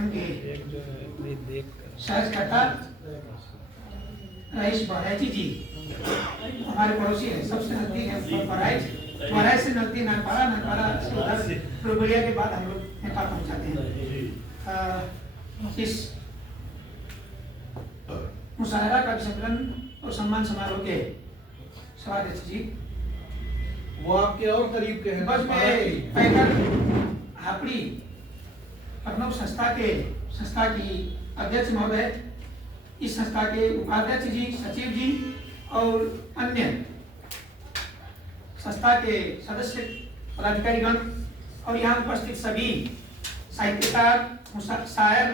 कार्यक्रम के सहजकर्ता रईस बहराइची जी हमारे पड़ोसी हैं, सबसे नजदीक है बहराइच से नजदीक नानपाड़ा से उधर प्रोबेरिया के बाद हम लोग नेपाल पहुंचाते हैं। इस मुशायरा का सम्मेलन और सम्मान समारोह के सभाध्यक्ष जी वो आपके और करीब के हैं। बस में पैकर हापड़ी प्रणव संस्था की अध्यक्ष महोदय, इस संस्था के उपाध्यक्ष जी, सचिव जी और अन्य संस्था के सदस्य पदाधिकारीगण और यहाँ उपस्थित सभी साहित्यकार, शायर,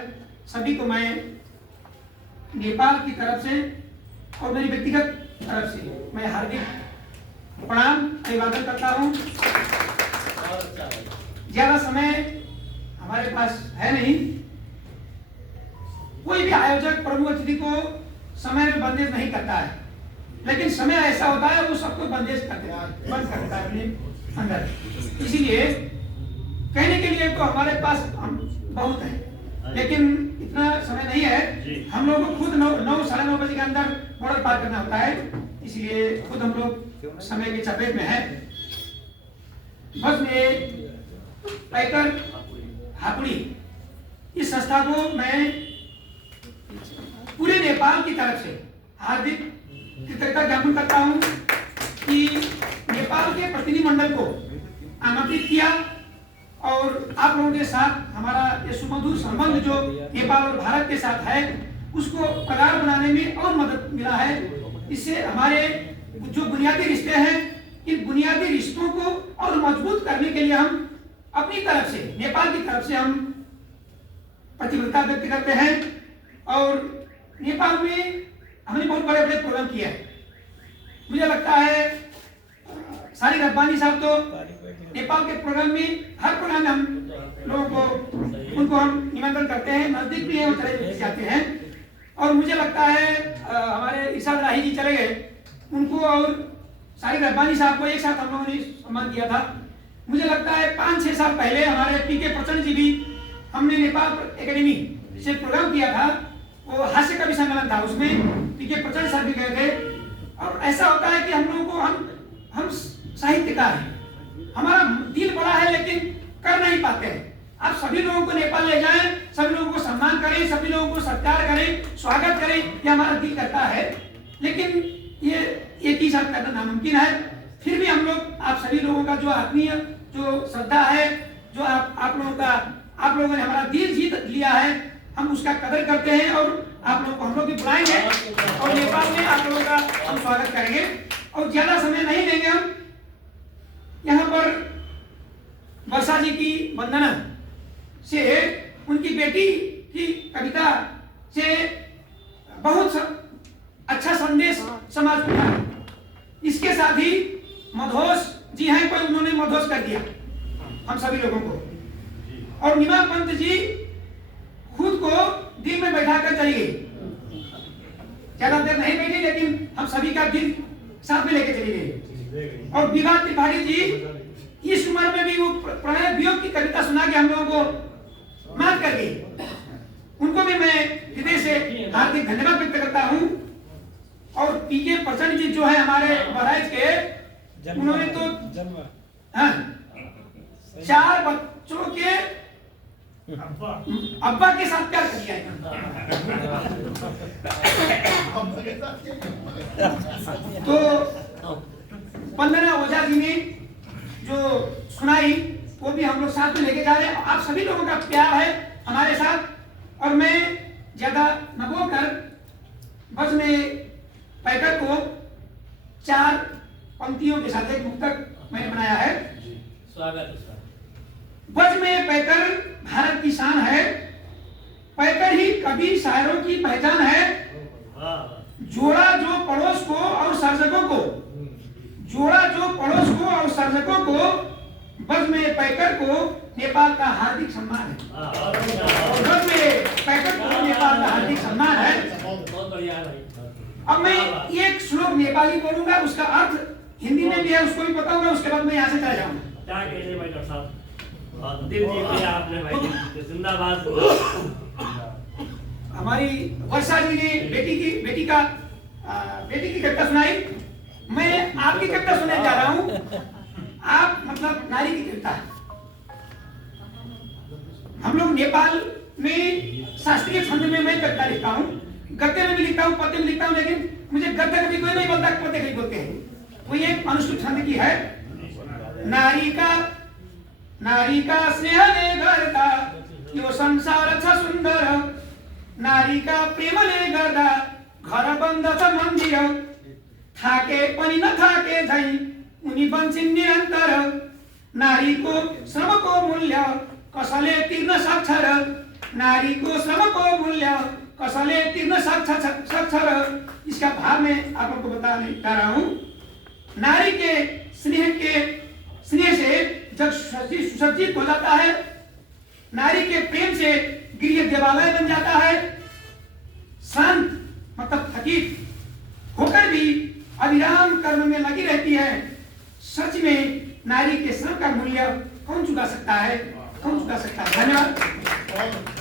सभी को मैं नेपाल की तरफ से और मेरी व्यक्तिगत तरफ से मैं हार्दिक प्रणाम अभिवादन करता हूँ। ज्यादा समय हमारे पास है नहीं। कोई भी आयोजक प्रमुख अतिथि को समय में बंदेज नहीं करता है, लेकिन समय ऐसा होता है वो सबको बंदेज करते हैं, बंद करता है अपने अंदर। इसीलिए कहने के लिए तो हमारे पास बहुत है, लेकिन इतना समय नहीं है। हम लोग को खुद 9 साढ़े 9 बजे के अंदर बॉर्डर पार करना होता है, इसलिए खुद हम लोग समय के चपेट में है। बस में पैकर हापुड़ी इस संस्था को मैं पूरे नेपाल की तरफ से हार्दिक कृतज्ञता ज्ञापन करता हूं कि नेपाल के प्रतिनिधिमंडल को आमंत्रित किया और आप लोगों के साथ हमारा ये सुमधुर संबंध जो नेपाल और भारत के साथ है उसको प्रगाढ़ बनाने में और मदद मिला है। इससे हमारे जो बुनियादी रिश्ते हैं, इन बुनियादी रिश्तों को और मजबूत करने के लिए हम अपनी तरफ से, नेपाल की तरफ से हम प्रतिबद्धता व्यक्त करते हैं। और नेपाल में हमने बहुत बड़े बड़े प्रोग्राम किए हैं। मुझे लगता है सारी रब्बानी साहब तो नेपाल के प्रोग्राम में, हर प्रोग्राम में हम लोगों को उनको हम निमंत्रण करते हैं, नजदीक भी है वो चले जाते हैं। और मुझे लगता है हमारे इरशाद राही जी चले गए, उनको और सारी रब्बानी साहब को एक साथ हम लोगों ने सम्मान किया था। मुझे लगता है 5-6 साल पहले हमारे पीके प्रचंड जी भी, हमने नेपाल एकेडमी से प्रोग्राम किया था, वो हास्य कवि सम्मेलन था, उसमें पीके प्रचंड सर भी गए थे। और ऐसा होता है कि हम लोगों को हम साहित्यकार हैं, हमारा दिल बड़ा है लेकिन कर नहीं पाते हैं। आप सभी लोगों को नेपाल ले जाएं, सभी लोगों को सम्मान करें, सभी लोगों को सत्कार करें, स्वागत करें, ये हमारा दिल करता है, लेकिन ये एक ही साथ करना नामुमकिन है। फिर भी हम लोग आप सभी लोगों का जो आत्मीय जो श्रद्धा है, जो आप लोगों ने हमारा दिल जीत लिया है, हम उसका कदर करते हैं और आप लोगों को हम लोग भी बुलाएंगे और नेपाल में आप लोगों का हम स्वागत करेंगे। और ज्यादा समय नहीं लेंगे हम। यहाँ पर वर्षा जी की वंदना से, उनकी बेटी की कविता से बहुत अच्छा संदेश समाज को मिला। इसके साथ ही मधोस जी हैं, पर उन्होंने मधोस कर दिया हम सभी लोगों को। और निमा पंत जी खुद को दिल में बैठा कर चली गई, ज्यादा देर नहीं बैठी, लेकिन हम सभी का दिल साथ में लेके चली गई। और विभा त्रिपाठी जी इस उम्र में भी वो प्रणय वियोग की कविता सुना के हम लोगों को माफ कर गई। उनको भी मैं हृदय से हार्दिक धन्यवाद व्यक्त करता हूँ। और पीके प्रचंड जी जो है हमारे बहराइच के, उन्होंने तो 4 बच्चों के अब्बा के साथ प्यार कर दिया। तो वंदना ओझा जी ने जो सुनाई वो भी हम लोग साथ में लेके जा रहे हैं। आप सभी लोगों का प्यार है हमारे साथ। और मैं ज्यादा न बोलकर बस में पैकर को 4 पंक्तियों के साथ एक मुक्तक मैंने बनाया है। स्वागत। बज में पैकर भारत की शान है, पैकर ही कवि शायरों की पहचान है। जोड़ा जो पड़ोस को और सर्जकों को, जोड़ा जो पड़ोस को और सर्जकों को, बज में पैकर को नेपाल का हार्दिक सम्मान है। बज में पैकर को नेपाल का हार्दिक सम्मान है। बहुत बढ़िया भाई। अब मैं एक श्लोक नेपाली बोलूंगा, उसका अर्थ हिंदी में भी है, उसको भी पता होगा, उसके बाद मैं यहाँ से चला जाऊंगा। बहुत दिल जीत लिया आपने भाई, दिल जीत लिया। जिंदाबाद। हमारी वर्षा जी ने बेटी की कविता सुनाई। मैं आपकी कविता सुनने जा रहा हूँ। आप मतलब नारी की कविता है। हम लोग नेपाल में शास्त्रीय छंद में मैं कविता लिखता हूँ, गद्य में भी लिखता हूँ, पद्य में लिखता हूँ, लेकिन मुझे गद्य कभी कोई नहीं बोलता, पद्य कभी बोलते हैं। वो एक अनुष्ठुप छंद की है। नारी का स्नेह ले गर्दा यो संसार छ सुन्दर, नारी का प्रेम ले गर्दा घर बन्द छ मन्दिर, थाके पनि नथाके झै उनी बन्छिन् निरन्तर, नारीको श्रमको मूल्य कसले तिर्न सक्छ र, नारीको श्रमको मूल्य कसले तिर्न सक्छ र। इसका भाव मैं आप लोगों को बताने जा रहा हूँ। नारी के स्नेह से जग सुसज्जित हो जाता है, नारी के प्रेम से गृह देवालय बन जाता है। शांत मतलब थकित होकर भी अविराम कर्म में लगी रहती है। सच में नारी के श्रम का मूल्य कौन चुका सकता है, कौन चुका सकता है। धन्यवाद।